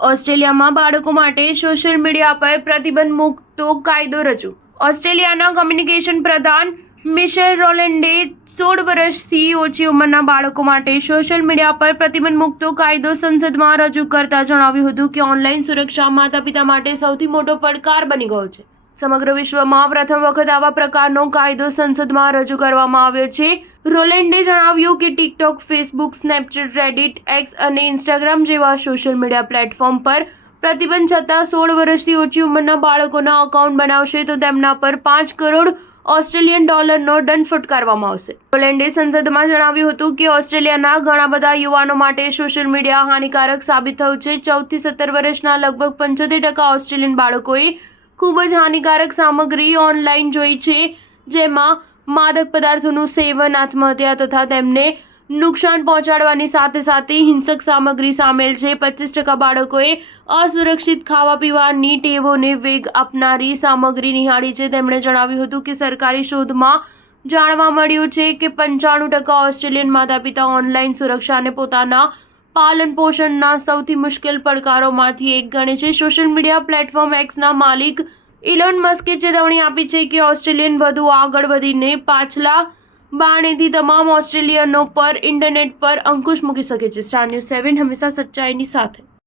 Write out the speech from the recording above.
ઓસ્ટ્રેલિયામાં બાળકો માટે સોશિયલ મીડિયા પર પ્રતિબંધ મૂકતો કાયદો રજૂ. ઓસ્ટ્રેલિયાના કમ્યુનિકેશન પ્રધાન મિશેલ રોલેન્ડે 16 વર્ષથી ઓછી ઉંમરના બાળકો માટે સોશિયલ મીડિયા પર પ્રતિબંધ મૂકતો કાયદો સંસદમાં રજૂ કરતા જણાવ્યું હતું કે ઓનલાઈન સુરક્ષા માતા-પિતા માટે સૌથી મોટો પડકાર બની ગયો છે. સમગ્ર વિશ્વમાં પ્રથમ વખત આવા પ્રકારનો કાયદો સંસદમાં રજૂ કરવામાં આવ્યો છે. રોલેન્ડે જણાવ્યું કે TikTok, Facebook, Snapchat, Reddit, x અને ઇન્સ્ટાગ્રામ જેવા સોશિયલ મીડિયા પ્લેટફોર્મ પર પ્રતિબંધ છતાં 16 વર્ષથી ઓછી ઉંમરના બાળકોના અકાઉન્ટ બનાવશે તો તેમના પર $5 કરોડ ઓસ્ટ્રેલિયન ડોલરનો દંડ ફટકારવામાં આવશે. રોલેન્ડે સંસદમાં જણાવ્યું હતું કે ઓસ્ટ્રેલિયાના ઘણા બધા યુવાનો માટે સોશિયલ મીડિયા હાનિકારક સાબિત થયું છે. 14 થી 17 વર્ષના લગભગ 75% ઓસ્ટ્રેલિયન બાળકોએ ખૂબ જ હાનિકારક સામગ્રી ઓનલાઈન જોઈ છે, જેમાં માદક પદાર્થોનું સેવન, આત્મહત્યા તથા તેમને નુકસાન પહોંચાડવાની સાથે સાથે હિંસક સામગ્રી સામેલ છે. 25% બાળકોએ અસુરક્ષિત ખાવા પીવાની ટેવોને વેગ આપનારી સામગ્રી નિહાળી છે. તેમણે જણાવ્યું હતું કે સરકારી શોધમાં જાણવા મળ્યું છે કે 95% ઓસ્ટ્રેલિયન માતા-પિતા ઓનલાઈન સુરક્ષાને પોતાના પાલન પોષણના સૌથી મુશ્કેલ પડકારોમાંથી એક ગણે છે. સોશિયલ મીડિયા પ્લેટફોર્મ એક્સના માલિક ઇલોન મસ્કે ચેતવણી આપી છે કે ઓસ્ટ્રેલિયન વધુ આગળ વધીને પાછલા બાણેથી તમામ ઓસ્ટ્રેલિયનો પર ઇન્ટરનેટ પર અંકુશ મૂકી શકે છે. સ્ટાર ન્યૂઝ 7 હંમેશા સચ્ચાઈની સાથે.